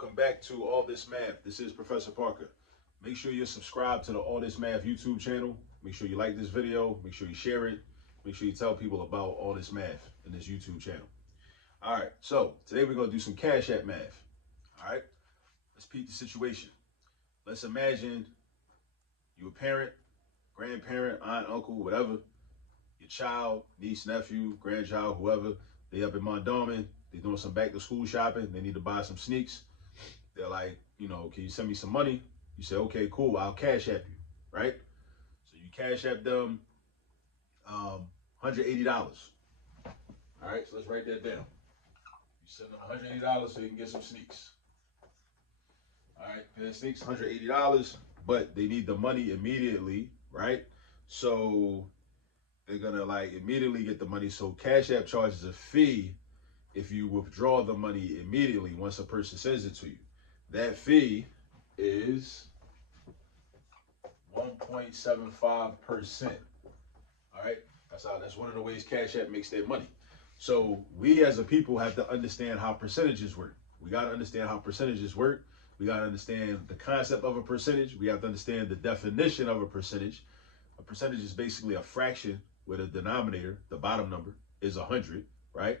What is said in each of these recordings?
welcome back to All This Math. This is Professor Parker. Make sure you're subscribed to the All This Math YouTube channel. Make sure you like this video. Make sure you share it. Make sure you tell people about All This Math in this YouTube channel. All right, so today we're going to do some CashApp math. All right, let's peep the situation. Let's imagine you're a parent, grandparent, aunt, uncle, whatever. Your child, niece, nephew, grandchild, whoever. They up in Mondawmin. They're doing some back to school shopping. They need to buy some sneaks. They're like, can you send me some money? You say, okay, cool, I'll cash app you, right? So you cash app them $180. All right, so let's write that down. You send them $180 so you can get some sneaks. All right, the sneaks, $180, but they need the money immediately, right? So they're gonna immediately get the money. So Cash App charges a fee if you withdraw the money immediately once a person sends it to you. That fee is 1.75%. All right, that's one of the ways Cash App makes their money. So we as a people have to understand how percentages work. We got to understand how percentages work. We got to understand the concept of a percentage. We have to understand the definition of a percentage. A percentage is basically a fraction where the denominator, the bottom number, is 100, right?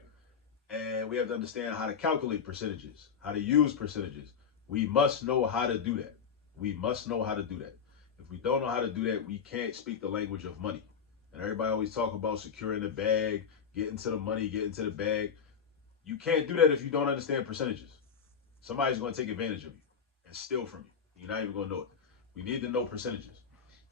And we have to understand how to calculate percentages, how to use percentages. We must know how to do that. We must know how to do that. If we don't know how to do that, we can't speak the language of money. And everybody always talk about securing the bag, getting to the money, getting to the bag. You can't do that if you don't understand percentages. Somebody's going to take advantage of you and steal from you. You're not even going to know it. We need to know percentages.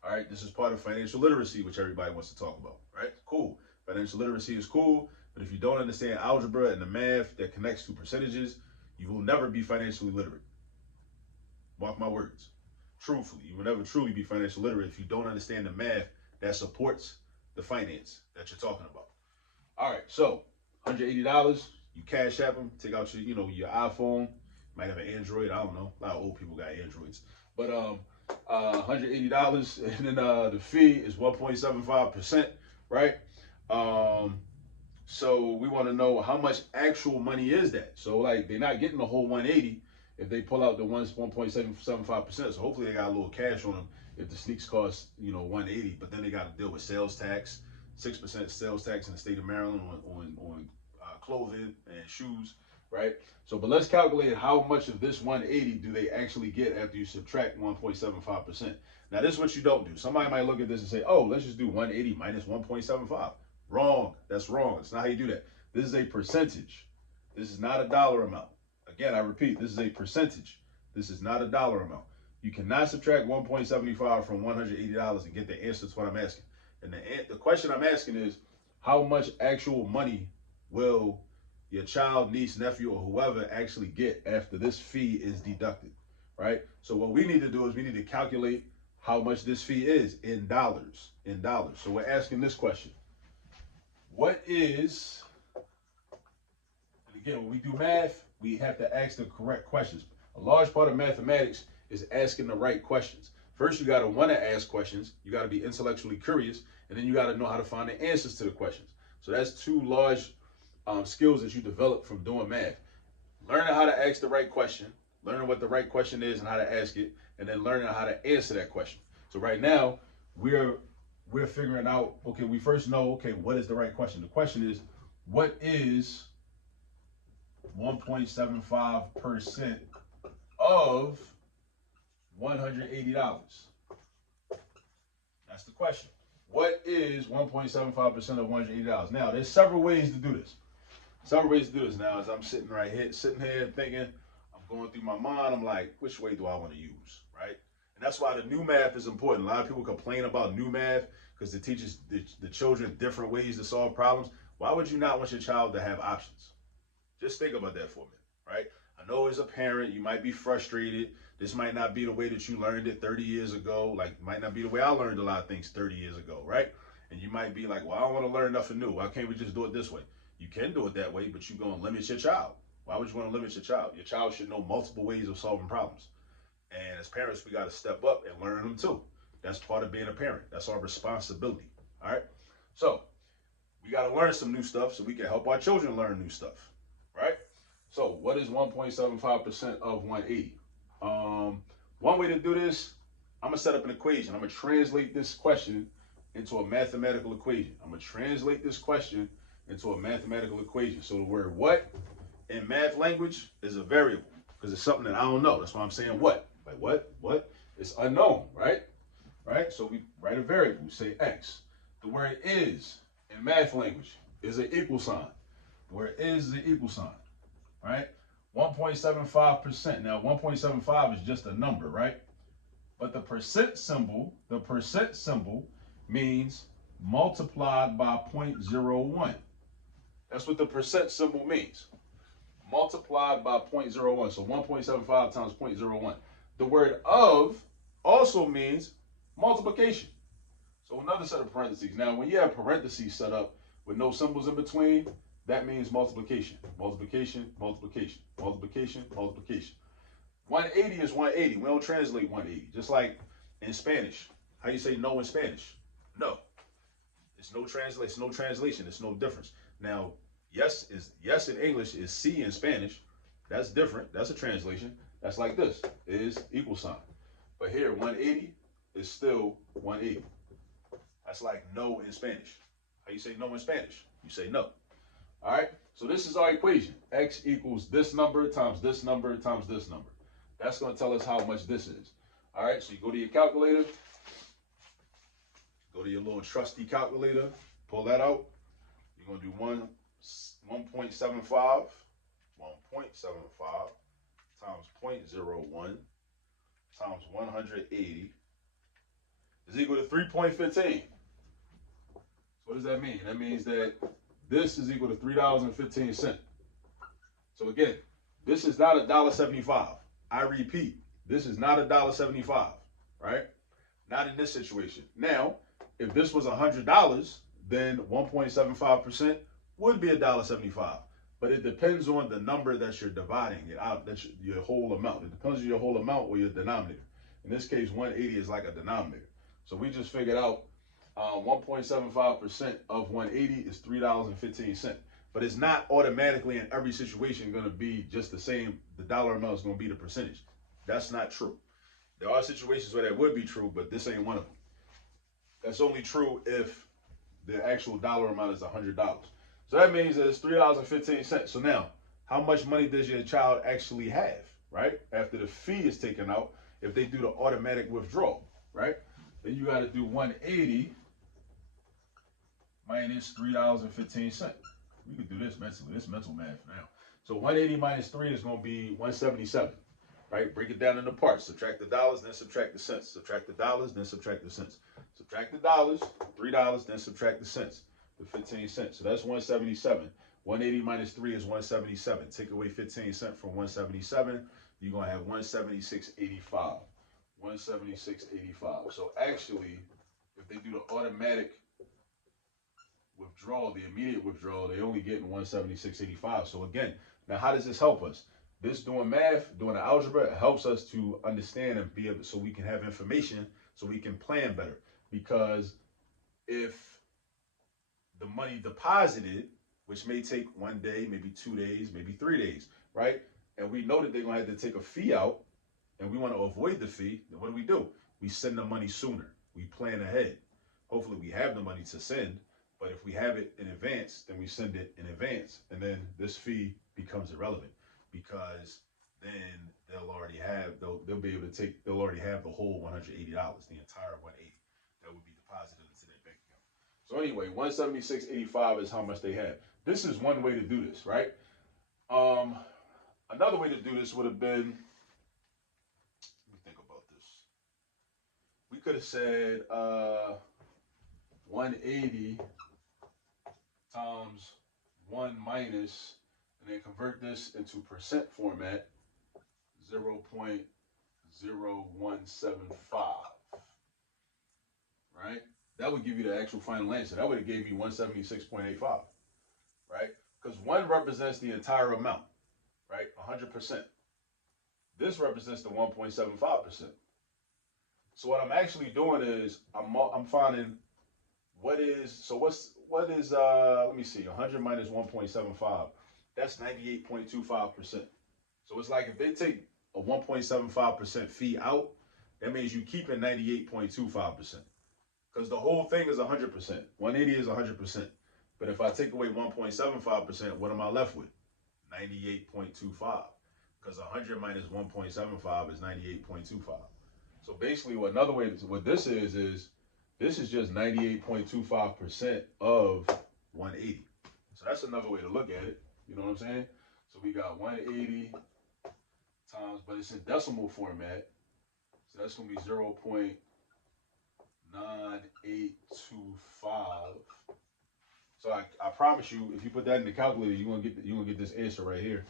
All right, this is part of financial literacy, which everybody wants to talk about, right? Cool. Financial literacy is cool, but if you don't understand algebra and the math that connects to percentages, you will never be financially literate. Mark my words. Truthfully, you will never truly be financially literate if you don't understand the math that supports the finance that you're talking about. All right, so $180, you Cash App them, take out your iPhone, you might have an Android, I don't know. A lot of old people got Androids. But $180, and then the fee is 1.75%, right? So we want to know how much actual money is that. So they're not getting the whole 180 if they pull out the 1.75%. So hopefully they got a little cash on them if the sneaks cost 180, but then they got to deal with sales tax, 6% sales tax in the state of Maryland on clothing and shoes, right? So, but let's calculate how much of this 180 do they actually get after you subtract 1.75%. Now, this is what you don't do. Somebody might look at this and say, oh, let's just do 180 minus 1.75. Wrong. That's wrong. That's not how you do that. This is a percentage. This is not a dollar amount. Again, I repeat, this is a percentage. This is not a dollar amount. You cannot subtract 1.75 from $180 and get the answer to what I'm asking. And the question I'm asking is, how much actual money will your child, niece, nephew, or whoever actually get after this fee is deducted, right? So what we need to do is we need to calculate how much this fee is in dollars, So we're asking this question. What is, and again, when we do math, we have to ask the correct questions. A large part of mathematics is asking the right questions. First, you got to want to ask questions. You got to be intellectually curious, and then you got to know how to find the answers to the questions. So that's two large skills that you develop from doing math. Learning how to ask the right question, learning what the right question is and how to ask it, and then learning how to answer that question. So right now, we're figuring out, okay, we first know, okay, what is the right question? The question is, what is 1.75% of $180? That's the question. What is 1.75% of $180? Now, there's several ways to do this. Now, as I'm sitting here thinking, I'm going through my mind, I'm like, which way do I want to use, right? And that's why the new math is important. A lot of people complain about new math because it teaches the children different ways to solve problems. Why would you not want your child to have options? Just think about that for a minute, right? I know as a parent, you might be frustrated. This might not be the way that you learned it 30 years ago. It might not be the way I learned a lot of things 30 years ago, right? And you might be like, well, I don't want to learn nothing new. Why can't we just do it this way? You can do it that way, but you're going to limit your child. Why would you want to limit your child? Your child should know multiple ways of solving problems. And as parents, we got to step up and learn them too. That's part of being a parent. That's our responsibility. All right. So we got to learn some new stuff so we can help our children learn new stuff. Right. So what is 1.75% of 180? One way to do this, I'm gonna set up an equation. I'm gonna translate this question into a mathematical equation. I'm gonna translate this question into a mathematical equation. So the word what in math language is a variable because it's something that I don't know. That's why I'm saying what. Like what? What? It's unknown, right? Right? So we write a variable, we say x. The word is in math language is an equal sign. The word is the equal sign, right? 1.75%. Now 1.75 is just a number, right? But the percent symbol means multiplied by 0.01. That's what the percent symbol means. Multiplied by 0.01. So 1.75 times 0.01. The word of also means multiplication. So another set of parentheses. Now, when you have parentheses set up with no symbols in between, that means multiplication. Multiplication, multiplication, multiplication, multiplication. 180 is 180. We don't translate 180. Just like in Spanish. How you say no in Spanish? No. It's no translation. It's no difference. Now, yes in English is C in Spanish. That's different. That's a translation. That's like this. It is equal sign. But here, 180 is still 180. That's like no in Spanish. How you say no in Spanish? You say no. All right? So this is our equation. X equals this number times this number times this number. That's going to tell us how much this is. All right? So you go to your calculator. Go to your little trusty calculator. Pull that out. You're going to do 1.75. 1.75 times 0.01 times 180 is equal to 3.15. So what does that mean? That means that this is equal to $3.15. So again, this is not $1.75. I repeat, this is not $1.75, right? Not in this situation. Now, if this was $100, then 1.75% would be $1.75. But it depends on the number that you're dividing it out. That's your whole amount. It depends on your whole amount or your denominator. In this case, 180 is like a denominator. So we just figured out 1.75% of 180 is $3.15. But it's not automatically in every situation going to be just the same. The dollar amount is going to be the percentage. That's not true. There are situations where that would be true, but this ain't one of them. That's only true if the actual dollar amount is $100. So that means that it's $3.15. So now, how much money does your child actually have, right? After the fee is taken out, if they do the automatic withdrawal, right? Then you got to do 180 minus $3.15. We could do this mentally. This mental math now. So 180 minus 3 is going to be 177, right? Break it down into parts. Subtract the dollars, then subtract the cents. Subtract the dollars, then subtract the cents. Subtract the dollars, $3, then subtract the cents, the 15 cents. So that's 177. 180 minus 3 is 177. Take away 15 cents from 177, you're going to have 176.85. 176.85. So actually, if they do the automatic withdrawal, the immediate withdrawal, they only getting 176.85. So again, now how does this help us? This doing math, doing the algebra, it helps us to understand and be able, so we can have information, so we can plan better. Because if the money deposited, which may take 1 day, maybe 2 days, maybe 3 days, right? And we know that they're going to have to take a fee out, and we want to avoid the fee, then what do? We send the money sooner. We plan ahead. Hopefully we have the money to send, but if we have it in advance, then we send it in advance, and then this fee becomes irrelevant because then they'll already have, they'll be able to take, they'll already have the whole $180, the entire 180 that would be deposited into their bank account. So anyway, 176.85 is how much they have. This is one way to do this, right? Another way to do this would have been, let me think about this. We could have said 180 times 1 minus, and then convert this into percent format, 0.0175. Right? That would give you the actual final answer. That would have gave you 176.85, right? Because 1 represents the entire amount, right? 100%. This represents the 1.75%. So what I'm actually doing is I'm finding what is, let me see, 100 minus 1.75 that's 98.25%. So it's like if they take a 1.75% fee out, that means you keeping 98.25%. Because the whole thing is 100%. 180 is 100%. But if I take away 1.75%, what am I left with? 98.25. Because 100 minus 1.75 is 98.25. So basically, another way, what this is this is just 98.25% of 180. So that's another way to look at it. You know what I'm saying? So we got 180 times, but it's in decimal format. So that's going to be 0.9825. So I promise you, if you put that in the calculator, you're gonna get this answer right here,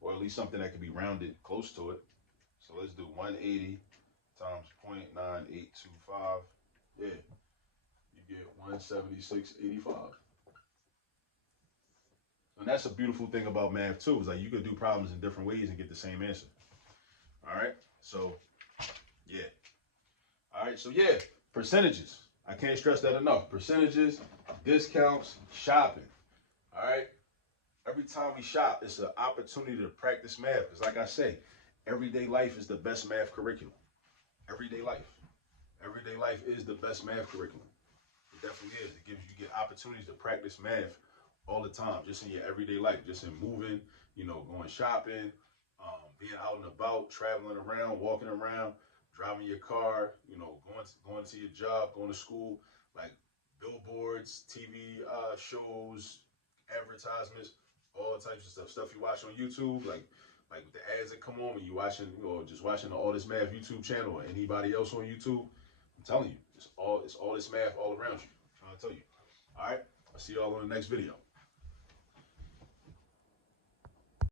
or at least something that could be rounded close to it. So let's do 180 times 0.9825. Yeah, you get 176.85. And that's a beautiful thing about math too. Is like you could do problems in different ways and get the same answer. All right. So yeah. All right. So yeah, percentages. I can't stress that enough. Percentages, discounts, shopping. All right. Every time we shop, it's an opportunity to practice math. Because like I say, everyday life is the best math curriculum. Everyday life. Everyday life is the best math curriculum. It definitely is. It gives you get opportunities to practice math all the time, just in your everyday life, just in moving, going shopping, being out and about, traveling around, walking around, driving your car, going to your job, going to school, like billboards, TV shows, advertisements, all types of stuff you watch on YouTube, like the ads that come on when you watching, or just watching the All This Math YouTube channel or anybody else on YouTube. I'm telling you, it's all this math all around you. I'm trying to tell you. All right, I'll see y'all on the next video.